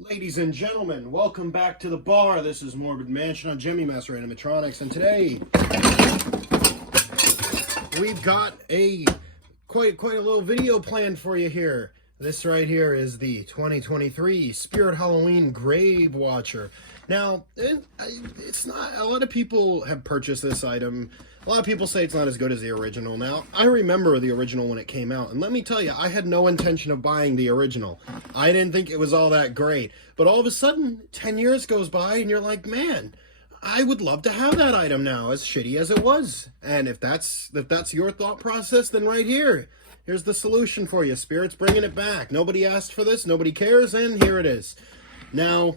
Ladies and gentlemen, welcome back to the bar. This is Morbid Mansion on Jimmy Master Animatronics, and today we've got a quite a little video planned for you here. This right here is the 2023 Spirit Halloween Grave Watcher. Now, it's not, a lot of people have purchased this item. A lot of people say it's not as good as the original. Now, I remember the original when it came out, and let me tell you, I had no intention of buying the original. I didn't think it was all that great. But all of a sudden, 10 years goes by, and you're like, man, I would love to have that item now, as shitty as it was. And if that's your thought process, then right here, here's the solution for you. Spirit's bringing it back. Nobody asked for this, nobody cares, and here it is. Now,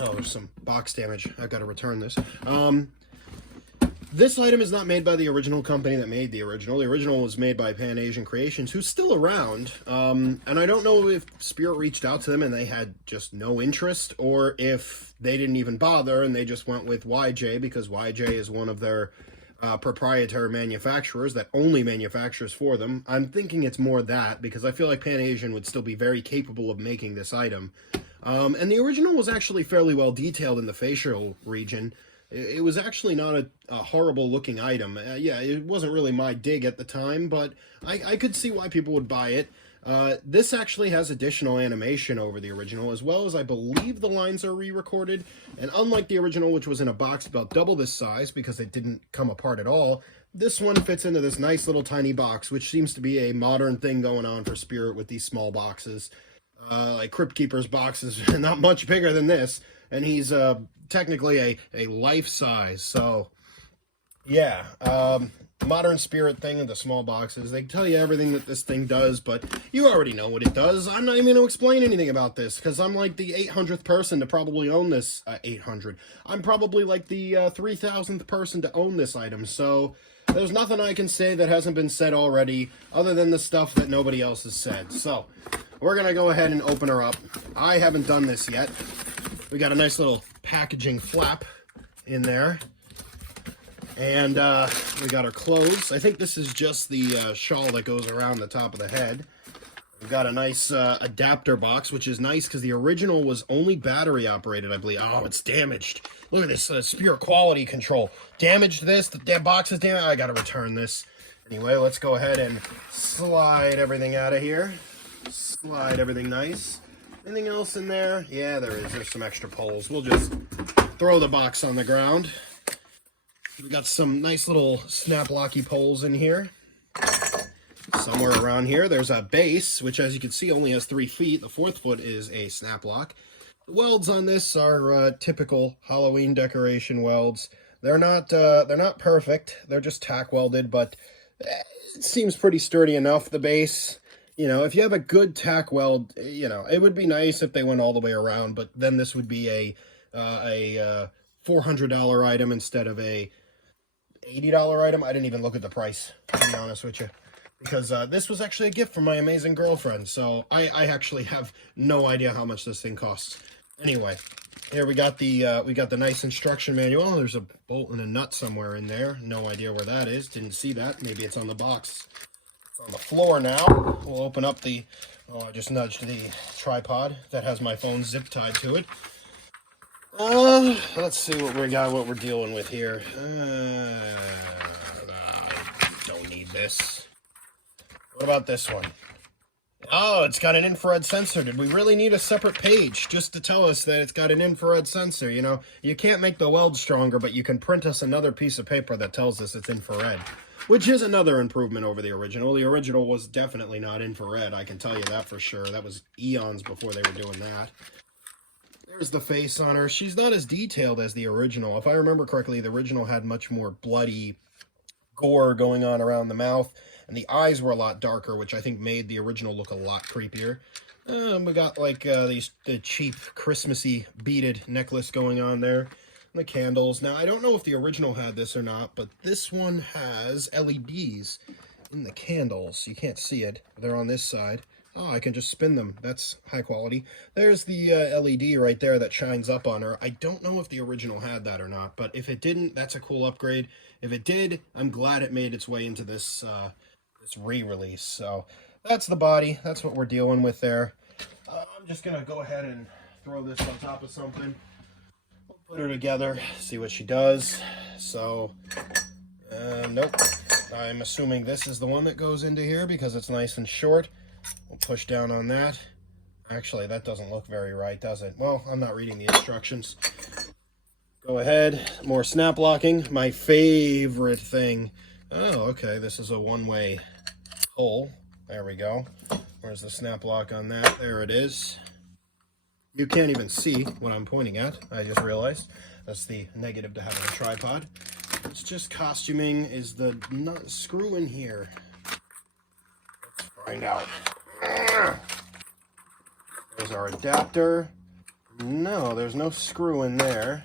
oh, there's some box damage. I've got to return this. This item is not made by the original company that made the original. The original was made by Pan Asian Creations, who's still around. And I don't know if Spirit reached out to them and they had just no interest, or if they didn't even bother and they just went with YJ, because YJ is one of their proprietary manufacturers that only manufactures for them. I'm thinking it's more that, because I feel like Pan Asian would still be very capable of making this item. And the original was actually fairly well detailed in the facial region. It was actually not a horrible looking item. Yeah, it wasn't really my dig at the time, but I could see why people would buy it. This actually has additional animation over the original, as well as I believe the lines are re-recorded. And unlike the original, which was in a box about double this size because it didn't come apart at all, this one fits into this nice little tiny box, which seems to be a modern thing going on for Spirit with these small boxes. Like Crypt Keeper's box is not much bigger than this, and he's technically a life size. So yeah, modern Spirit thing of the small boxes. They tell you everything that this thing does, but you already know what it does. I'm not even going to explain anything about this, because I'm like the 800th person to probably own this. 800. I'm probably like the 3,000th person to own this item, so there's nothing I can say that hasn't been said already, other than the stuff that nobody else has said. So we're going to go ahead and open her up. I haven't done this yet. We got a nice little packaging flap in there. And we got our clothes. I think this is just the shawl that goes around the top of the head. We've got a nice adapter box, which is nice because the original was only battery operated, I believe. Oh, it's damaged. Look at this Spirit quality control. Damaged this. The box is damaged. I got to return this. Anyway, let's go ahead and slide everything out of here. Slide everything nice. Anything else in there? Yeah, there is. There's some extra poles. We'll just throw the box on the ground. We got some nice little snap-locky poles in here. Somewhere around here, there's a base, which, as you can see, only has 3 feet. The 4th foot is a snap lock. The welds on this are typical Halloween decoration welds. They're not perfect. They're just tack welded, but it seems pretty sturdy enough. The base, you know, if you have a good tack weld, you know, it would be nice if they went all the way around, but then this would be a $400 item instead of a $80 item. I didn't even look at the price, to be honest with you, because this was actually a gift from my amazing girlfriend, so I actually have no idea how much this thing costs. Anyway, here we got the nice instruction manual. There's a bolt and a nut somewhere in there. No idea where that is. Didn't see that. Maybe it's on the box. It's on the floor now. We'll open up the, oh, I just nudged the tripod that has my phone zip tied to it. Let's see what we got, what we're dealing with here. I don't need this. What about this one? Oh, it's got an infrared sensor. Did we really need a separate page just to tell us that it's got an infrared sensor? You know, you can't make the weld stronger, but you can print us another piece of paper that tells us it's infrared, which is another improvement over the original. The original was definitely not infrared, I can tell you that for sure. That was eons before they were doing that. There's the face on her. She's not as detailed as the original. If I remember correctly, the original had much more bloody gore going on around the mouth, and the eyes were a lot darker, which I think made the original look a lot creepier. We got like the cheap Christmassy beaded necklace going on there. And the candles. Now, I don't know if the original had this or not, but this one has LEDs in the candles. You can't see it. They're on this side. Oh, I can just spin them. That's high quality. There's the LED right there that shines up on her. I don't know if the original had that or not, but if it didn't, that's a cool upgrade. If it did, I'm glad it made its way into this this re-release. So that's the body. That's what we're dealing with there. I'm just going to go ahead and throw this on top of something. We'll put her together, see what she does. So, nope. I'm assuming this is the one that goes into here because it's nice and short. We'll push down on that. Actually, that doesn't look very right, does it? Well, I'm not reading the instructions. Go ahead. More snap locking. My favorite thing. Oh, okay. This is a one-way hole. There we go. Where's the snap lock on that? There it is. You can't even see what I'm pointing at. I just realized. That's the negative to having a tripod. It's just costuming. Is the nut screw in here? Let's find out. There's our adapter. No, there's no screw in there.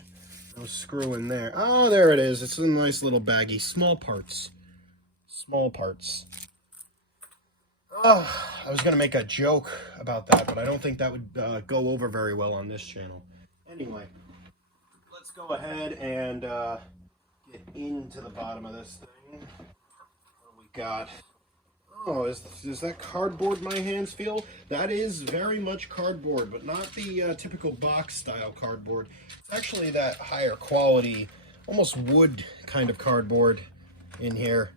No screw in there. Oh, there it is. It's a nice little baggie. Small parts. Small parts. Oh, I was going to make a joke about that, but I don't think that would go over very well on this channel. Anyway, let's go ahead and get into the bottom of this thing. What do we got? Oh, is that cardboard my hands feel? That is very much cardboard, but not the typical box-style cardboard. It's actually that higher quality, almost wood kind of cardboard in here.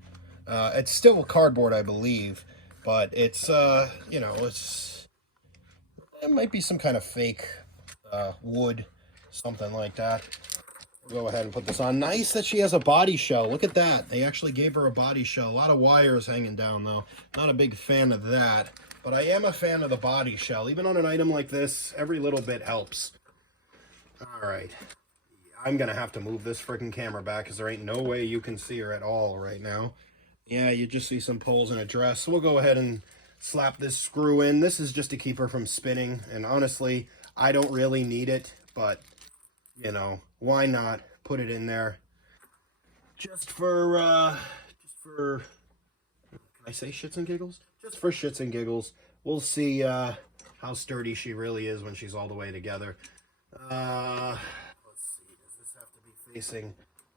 It's still cardboard, I believe, but it's, you know, it might be some kind of fake wood, something like that. We'll go ahead and put this on. Nice that she has a body shell. Look at that. They actually gave her a body shell. A lot of wires hanging down, though. Not a big fan of that. But I am a fan of the body shell. Even on an item like this, every little bit helps. All right. I'm going to have to move this freaking camera back because there ain't no way you can see her at all right now. Yeah, you just see some poles in a dress. So we'll go ahead and slap this screw in. This is just to keep her from spinning. And honestly, I don't really need it, but, you know, why not put it in there? Just for, can I say shits and giggles? Just for shits and giggles. We'll see how sturdy she really is when she's all the way together. Let's see, does this have to be facing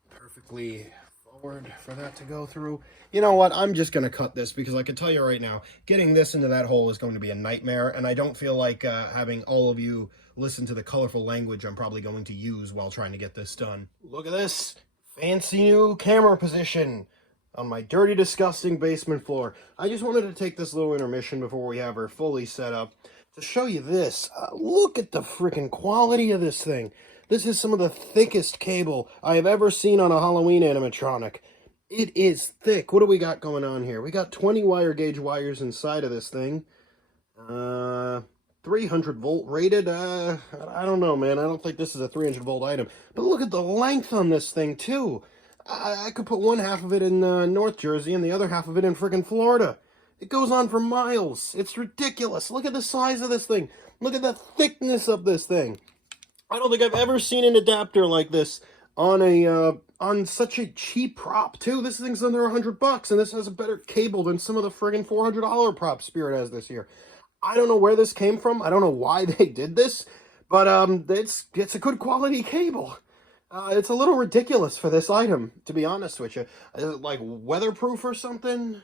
perfectly forward for that to go through? You know what, I'm just going to cut this because I can tell you right now, getting this into that hole is going to be a nightmare, and I don't feel like having all of you listen to the colorful language I'm probably going to use while trying to get this done. Look at this fancy new camera position on my dirty, disgusting basement floor. I just wanted to take this little intermission before we have her fully set up to show you this. Look at the freaking quality of this thing. This is some of the thickest cable I have ever seen on a Halloween animatronic. It is thick. What do we got going on here? We got 20 wire gauge wires inside of this thing. 300 volt rated. I don't know, man. I don't think this is a 300 volt item. But look at the length on this thing, too. I could put one half of it in North Jersey and the other half of it in friggin' Florida. It goes on for miles. It's ridiculous. Look at the size of this thing. Look at the thickness of this thing. I don't think I've ever seen an adapter like this on a on such a cheap prop, too. This thing's under $100, and this has a better cable than some of the friggin' $400 props Spirit has this year. I don't know where this came from. I don't know why they did this, but it's a good quality cable. It's a little ridiculous for this item, to be honest with you. Is it like weatherproof or something?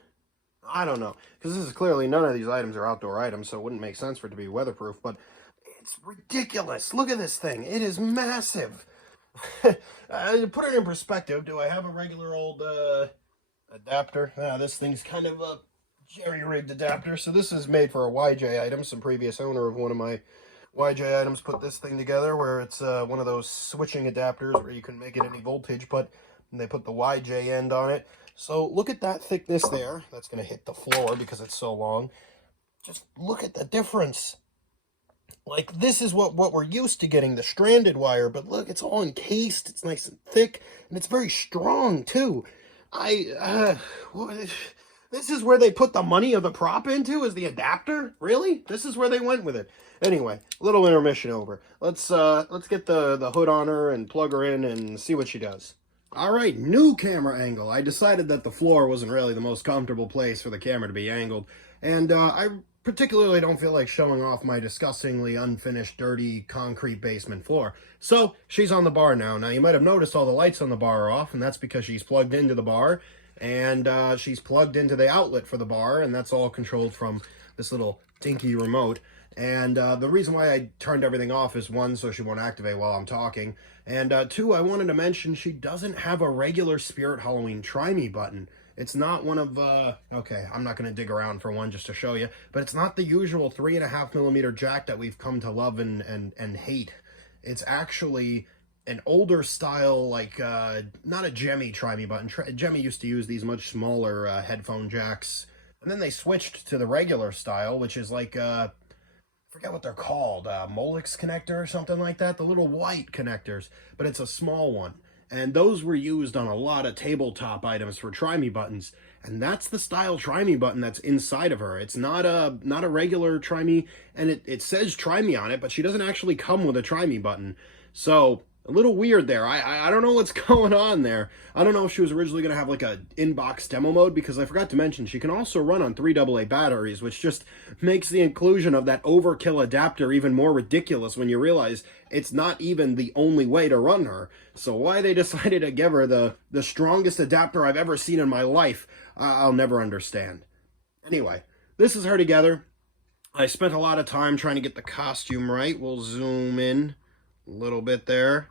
I don't know, because this is clearly none of these items are outdoor items, so it wouldn't make sense for it to be weatherproof, but it's ridiculous. Look at this thing. It is massive. To put it in perspective, do I have a regular old adapter? This thing's kind of a jerry-rigged adapter. So this is made for a YJ item. Some previous owner of one of my YJ items put this thing together where it's one of those switching adapters where you can make it any voltage, but they put the YJ end on it. So look at that thickness there. That's going to hit the floor because it's so long. Just look at the difference. Like, this is what we're used to getting, the stranded wire, but look, it's all encased, it's nice and thick, and it's very strong, too. This is where they put the money of the prop into, is the adapter? Really? This is where they went with it. Anyway, little intermission over. Let's get the hood on her and plug her in and see what she does. All right, new camera angle. I decided that the floor wasn't really the most comfortable place for the camera to be angled, and I particularly don't feel like showing off my disgustingly unfinished, dirty, concrete basement floor. So, she's on the bar now. Now, you might have noticed all the lights on the bar are off, and that's because she's plugged into the bar, and she's plugged into the outlet for the bar, and that's all controlled from this little dinky remote. And the reason why I turned everything off is one, so she won't activate while I'm talking. And two, I wanted to mention she doesn't have a regular Spirit Halloween Try Me button. It's not one of, okay, I'm not going to dig around for one just to show you, but it's not the usual 3.5mm jack that we've come to love and hate. It's actually an older style, like, not a Jemmy Try Me button. Jemmy used to use these much smaller headphone jacks, and then they switched to the regular style, which is like, forget what they're called, Molex connector or something like that, the little white connectors, but it's a small one. And those were used on a lot of tabletop items for Try Me buttons, and that's the style Try Me button that's inside of her. It's not a regular Try Me, and it says Try Me on it, but she doesn't actually come with a Try Me button. So a little weird there. I don't know what's going on there. I don't know if she was originally going to have like a inbox demo mode, because I forgot to mention she can also run on 3 AA batteries, which just makes the inclusion of that overkill adapter even more ridiculous when you realize it's not even the only way to run her. So why they decided to give her the strongest adapter I've ever seen in my life, I'll never understand. Anyway, this is her together. I spent a lot of time trying to get the costume right. We'll zoom in a little bit there.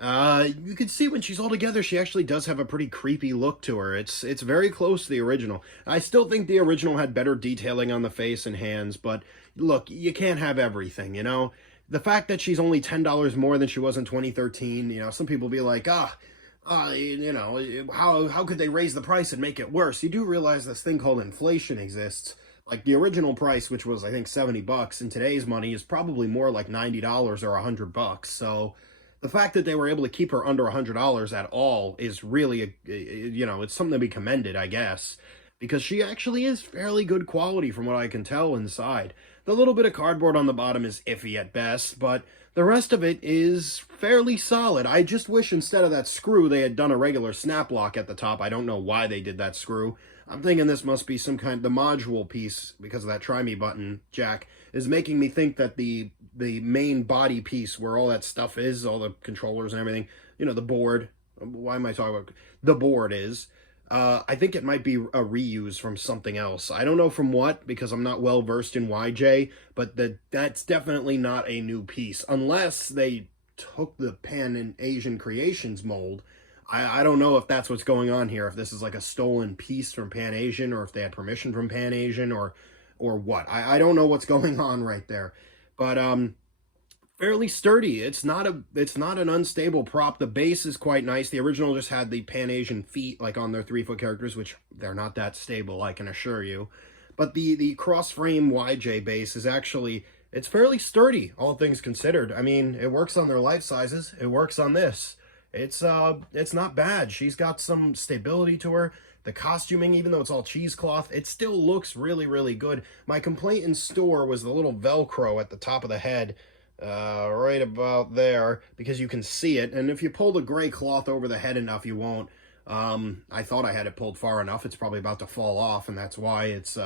You can see when she's all together, she actually does have a pretty creepy look to her. It's very close to the original. I still think the original had better detailing on the face and hands, but look, you can't have everything, you know? The fact that she's only $10 more than she was in 2013, you know, some people be like, you know, how could they raise the price and make it worse? You do realize this thing called inflation exists. Like the original price, which was I think $70 in today's money, is probably more like $90 or $100. So the fact that they were able to keep her under $100 at all is really, you know, it's something to be commended, I guess, because she actually is fairly good quality from what I can tell inside. The little bit of cardboard on the bottom is iffy at best, but the rest of it is fairly solid. I just wish instead of that screw they had done a regular snap lock at the top. I don't know why they did that screw. I'm thinking this must be some kind, the module piece, because of that Try Me button jack, is making me think that the main body piece where all that stuff is, all the controllers and everything, you know, the board, why am I talking about, the board is, I think it might be a reuse from something else. I don't know from what, because I'm not well versed in YJ, but that's definitely not a new piece, unless they took the Pan Asian Creations mold. I don't know if that's what's going on here, if this is like a stolen piece from Pan Asian, or if they had permission from Pan Asian, or what. I don't know what's going on right there. But fairly sturdy. It's not an unstable prop. The base is quite nice. The original just had the Pan Asian feet like on their 3-foot characters, which they're not that stable, I can assure you. But the cross frame YJ base is actually, it's fairly sturdy, all things considered. I mean, it works on their life sizes. It works on this. It's not bad. She's got some stability to her. The costuming, even though it's all cheesecloth, it still looks really, really good. My complaint in store was the little Velcro at the top of the head, right about there, because you can see it. And if you pull the gray cloth over the head enough, you won't. I thought I had it pulled far enough. It's probably about to fall off, and that's why it's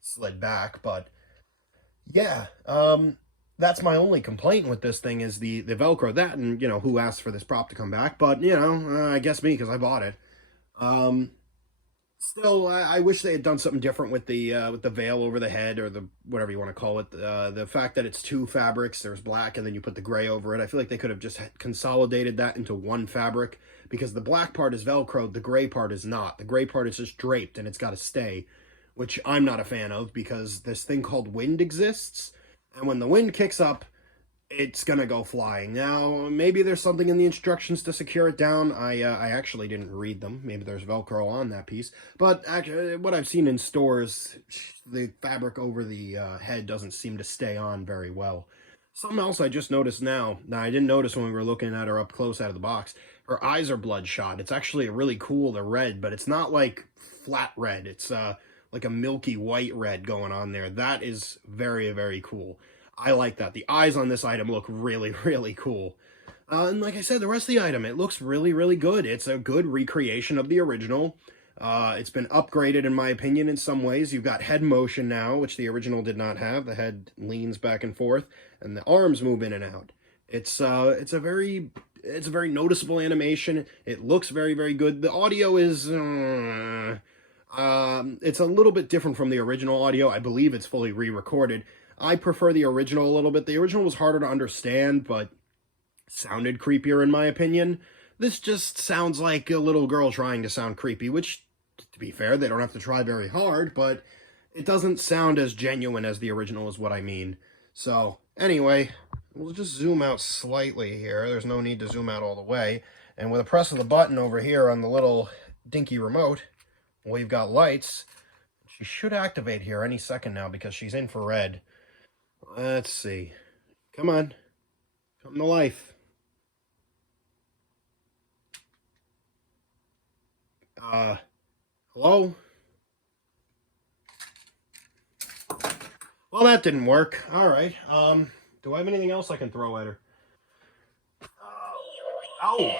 slid back. But yeah, that's my only complaint with this thing is the Velcro. That, and, you know, who asked for this prop to come back? But, you know, I guess me, because I bought it. Still, I wish they had done something different with the veil over the head, or the whatever you want to call it. The fact that it's 2 fabrics, there's black and then you put the gray over it. I feel like they could have just consolidated that into one fabric, because the black part is Velcroed, the gray part is not. The gray part is just draped and it's got to stay, which I'm not a fan of, because this thing called wind exists, and when the wind kicks up, it's gonna go flying. Now, maybe there's something in the instructions to secure it down. I actually didn't read them. Maybe there's Velcro on that piece. But actually, what I've seen in stores, the fabric over the head doesn't seem to stay on very well. Something else I just noticed now. Now, I didn't notice when we were looking at her up close out of the box. Her eyes are bloodshot. It's actually really cool, the red, but it's not like flat red. It's like a milky white red going on there. That is very, very cool. I like that. The eyes on this item look really, really cool. And like I said, the rest of the item, it looks really, really good. It's a good recreation of the original. It's been upgraded, in my opinion, in some ways. You've got head motion now, which the original did not have. The head leans back and forth, and the arms move in and out. It's a very noticeable animation. It looks very, very good. The audio is... it's a little bit different from the original audio. I believe it's fully re-recorded. I prefer the original a little bit. The original was harder to understand, but sounded creepier in my opinion. This just sounds like a little girl trying to sound creepy, which, to be fair, they don't have to try very hard, but it doesn't sound as genuine as the original is what I mean. So, anyway, we'll just zoom out slightly here. There's no need to zoom out all the way. And with a press of the button over here on the little dinky remote, we've got lights. She should activate here any second now because she's infrared. Let's see. Come on. Come to life. Hello? Well, that didn't work. Alright, do I have anything else I can throw at her? Ow!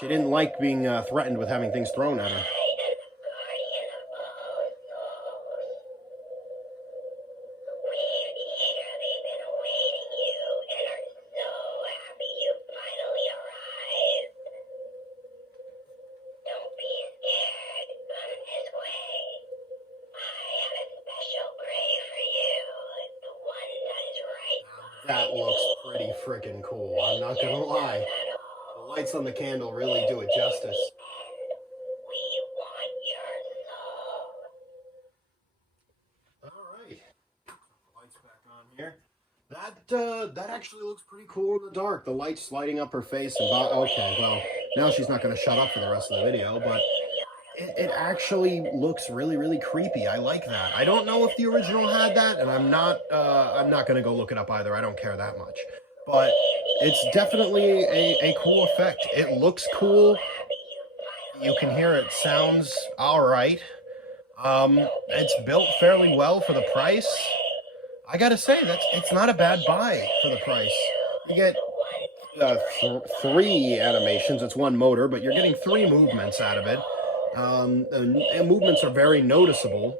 She didn't like being threatened with having things thrown at her. That looks pretty freaking cool, I'm not gonna lie. The lights on the candle really do it justice. Alright. Lights back on here. That actually looks pretty cool in the dark. The lights lighting up her face and okay, well, now she's not gonna shut up for the rest of the video, but it actually looks really, really creepy. I like that. I don't know if the original had that, and I'm not gonna go look it up either. I don't care that much. But it's definitely a cool effect. It looks cool. You can hear it sounds alright. It's built fairly well for the price. I gotta say, it's not a bad buy for the price. You get 3 animations. It's 1 motor, but you're getting 3 movements out of it. And movements are very noticeable.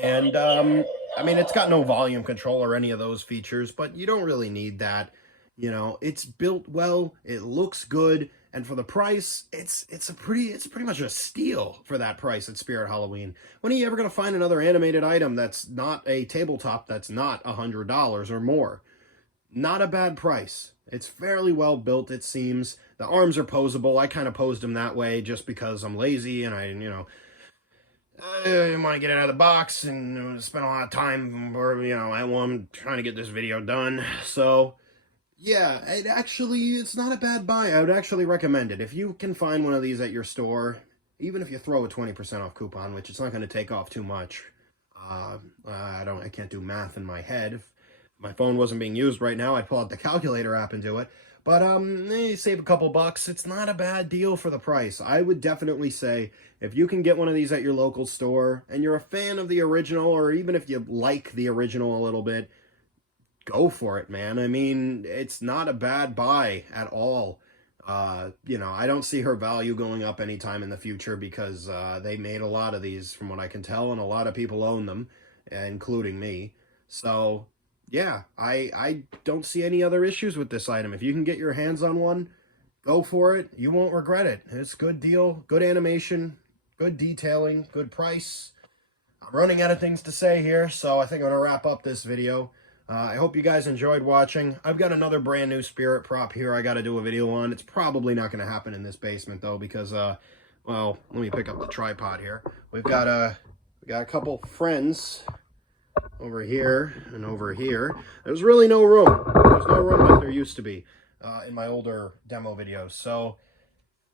And, I mean, it's got no volume control or any of those features, but you don't really need that. You know, it's built well, it looks good, and for the price, it's pretty much a steal for that price at Spirit Halloween. When are you ever going to find another animated item that's not a tabletop that's not $100 or more? Not a bad price. It's fairly well built, it seems. The arms are posable. I kind of posed them that way just because I'm lazy and I want to get it out of the box and spend a lot of time where, I'm trying to get this video done. So, yeah, it's not a bad buy. I would actually recommend it. If you can find one of these at your store, even if you throw a 20% off coupon, which it's not going to take off too much. I can't do math in my head. If my phone wasn't being used right now, I'd pull out the calculator app and do it. But, you save a couple bucks. It's not a bad deal for the price. I would definitely say, if you can get one of these at your local store, and you're a fan of the original, or even if you like the original a little bit, go for it, man. I mean, it's not a bad buy at all. I don't see her value going up anytime in the future because they made a lot of these, from what I can tell, and a lot of people own them, including me. So, yeah, I don't see any other issues with this item. If you can get your hands on one, go for it. You won't regret it. It's a good deal, good animation, good detailing, good price. I'm running out of things to say here, so I think I'm going to wrap up this video. I hope you guys enjoyed watching. I've got another brand new Spirit prop here I got to do a video on. It's probably not going to happen in this basement, though, because, well, let me pick up the tripod here. We got a couple friends over here and over here. There's really no room. There's no room like there used to be in my older demo videos. So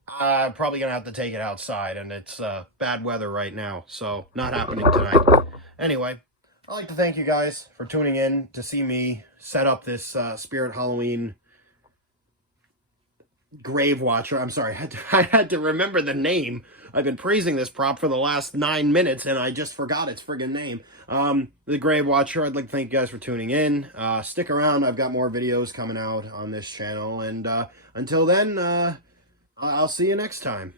I'm probably going to have to take it outside, and it's bad weather right now, so not happening tonight. Anyway, I'd like to thank you guys for tuning in to see me set up this Spirit Halloween Grave Watcher. I'm sorry, I had to remember the name. I've been praising this prop for the last 9 minutes, and I just forgot its friggin' name. The Grave Watcher. I'd like to thank you guys for tuning in. Stick around. I've got more videos coming out on this channel, and until then, I'll see you next time.